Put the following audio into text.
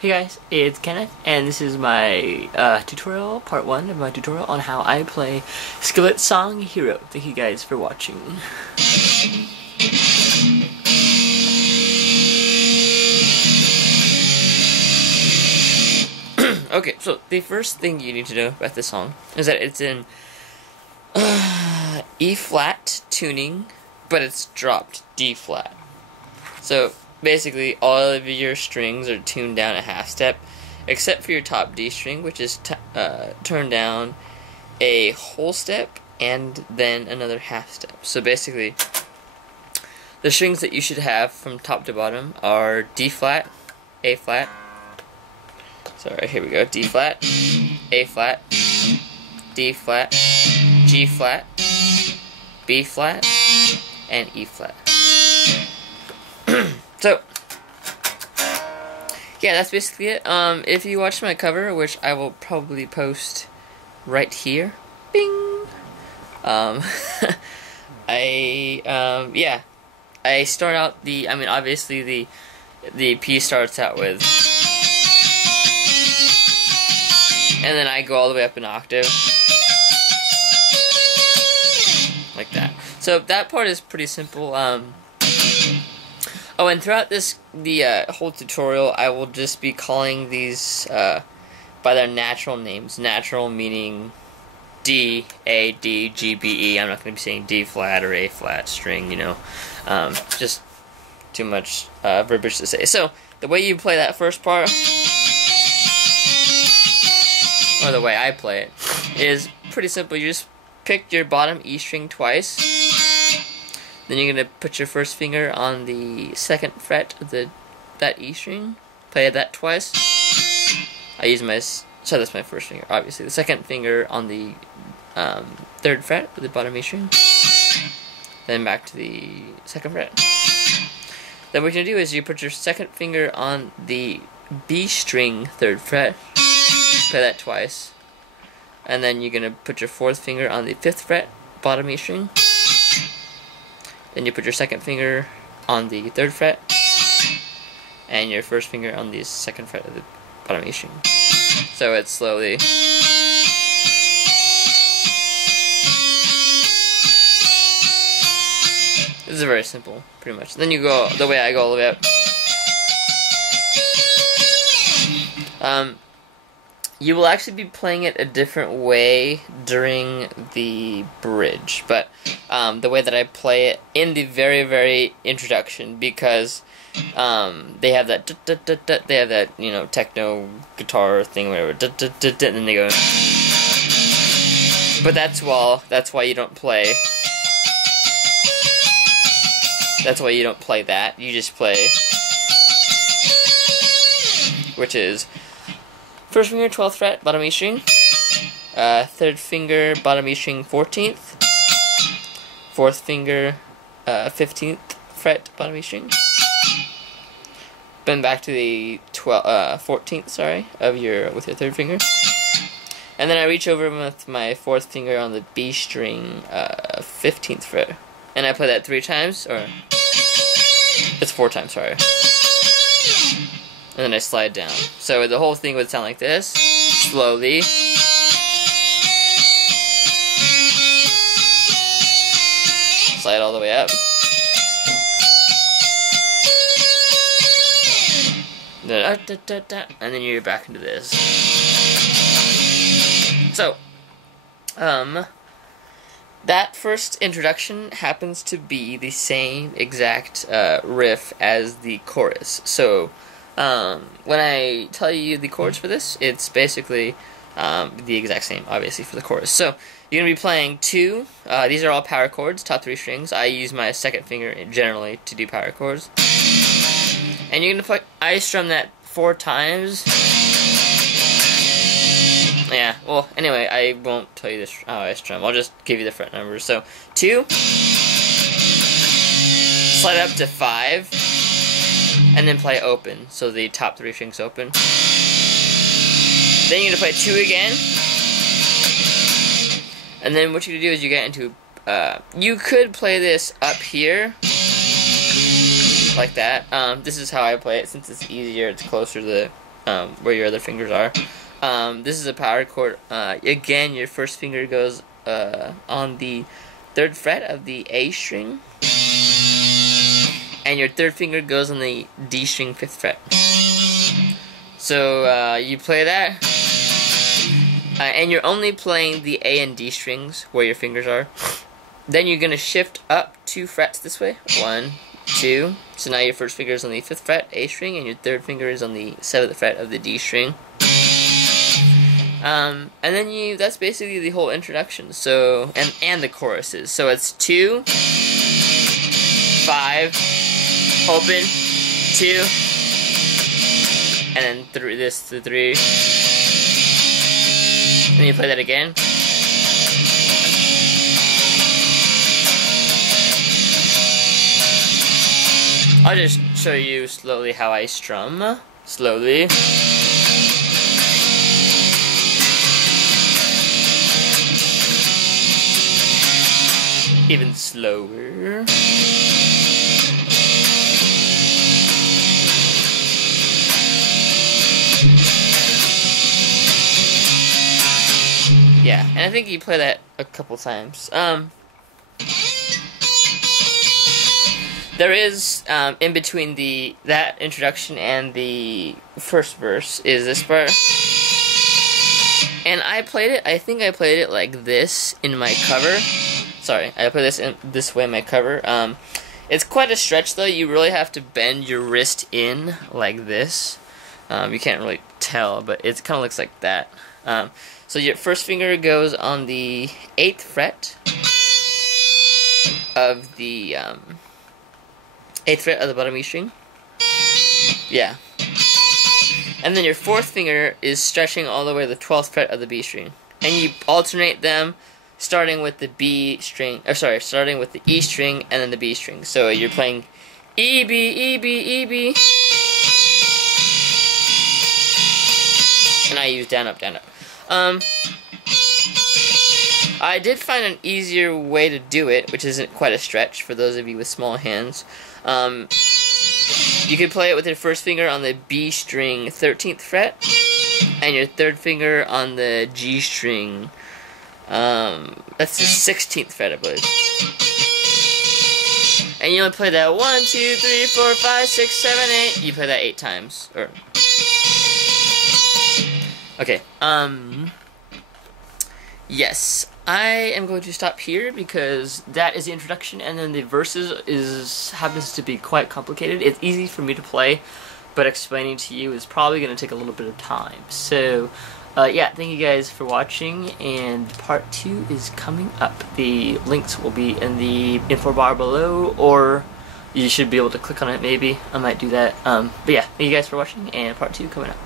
Hey guys, it's Kenneth, and this is my tutorial, part 1 of my tutorial on how I play Skillet Song Hero. Thank you guys for watching. Okay, so the first thing you need to know about this song is that it's in E-flat tuning, but it's dropped D-flat. So basically, all of your strings are tuned down a half step, except for your top D string, which is turned down a whole step and then another half step. So basically, the strings that you should have from top to bottom are D flat, A flat. Sorry, here we go. D flat, A flat, D flat, G flat, B flat, and E flat. So, yeah, that's basically it. If you watch my cover, which I will probably post right here, bing. I start out obviously the piece starts out with, and then I go all the way up an octave, like that. So that part is pretty simple. Oh, and throughout the whole tutorial, I will just be calling these by their natural names. Natural meaning D, A, D, G, B, E. I'm not going to be saying D flat or A flat string, you know. Just too much verbiage to say. So, the way you play that first part, or the way I play it, is pretty simple. You just pick your bottom E string twice. Then you're going to put your first finger on the second fret of that E string. Play that twice. So that's my first finger, obviously. The second finger on the third fret of the bottom E string. Then back to the second fret. Then what you're going to do is you put your second finger on the B string third fret. Play that twice. And then you're going to put your fourth finger on the fifth fret, bottom E string. Then you put your second finger on the third fret, and your first finger on the second fret of the bottom E string. So it's slowly. This is very simple, pretty much. Then you go the way I go all the way up. You will actually be playing it a different way during the bridge, but the way that I play it in the very, very introduction, because they have that techno guitar thing, whatever, and then they go. But that's why you don't play. That's why you don't play that. You just play, which is first finger 12th fret, bottom E string. Third finger, bottom E string 14th. Fourth finger, 15th fret, bottom E string. Then back to the 14th, with your third finger. And then I reach over with my fourth finger on the B string, 15th fret. And I play that 3 times, or it's 4 times, sorry. And then I slide down. So the whole thing would sound like this, slowly. Slide all the way up. And then you're back into this. So, that first introduction happens to be the same exact riff as the chorus. So, when I tell you the chords for this, it's basically the exact same, obviously, for the chorus. So, you're going to be playing 2. These are all power chords, top 3 strings. I use my second finger generally to do power chords. And you're going to play, I strum that 4 times. Yeah, well, anyway, I won't tell you this how I strum. I'll just give you the fret numbers. So, 2. Slide up to 5. And then play open, so the top 3 strings open. Then you're going to play 2 again. And then what you're going to do is you get into, you could play this up here, like that. This is how I play it, since it's easier, it's closer to the where your other fingers are. This is a power chord. Again, your first finger goes on the 3rd fret of the A string, and your 3rd finger goes on the D string 5th fret. So you play that, and you're only playing the A and D strings where your fingers are. Then you're gonna shift up 2 frets this way. 1, 2. So now your first finger is on the 5th fret A string, and your 3rd finger is on the 7th fret of the D string. And then that's basically the whole introduction. So, and the choruses. So it's 2, 5, open, 2, and then 3, this to 3. Then you play that again. I'll just show you slowly how I strum. Slowly. Even slower. Yeah, and I think you play that a couple times. There is, in between that introduction and the first verse, is this part. And I think I played it like this in my cover. Sorry, I play this way in my cover. It's quite a stretch though. You really have to bend your wrist in like this. You can't really tell, but it kind of looks like that. So your first finger goes on the 8th fret of the 8th fret of the bottom E string. Yeah. And then your 4th finger is stretching all the way to the 12th fret of the B string. And you alternate them, starting with the B string, starting with the E string and then the B string. So you're playing E, B, E, B, E, B. And I use down, up, down, up. I did find an easier way to do it, which isn't quite a stretch for those of you with small hands. You could play it with your first finger on the B string 13th fret, and your 3rd finger on the G string, that's the 16th fret, I believe. And you only play that 1, 2, 3, 4, 5, 6, 7, 8. You play that 8 times. Okay, yes, I am going to stop here because that is the introduction, and then the verses happens to be quite complicated. It's easy for me to play, but explaining to you is probably going to take a little bit of time. So, yeah, thank you guys for watching, and part 2 is coming up. The links will be in the info bar below, or you should be able to click on it maybe. I might do that. But yeah, thank you guys for watching, and part 2 coming up.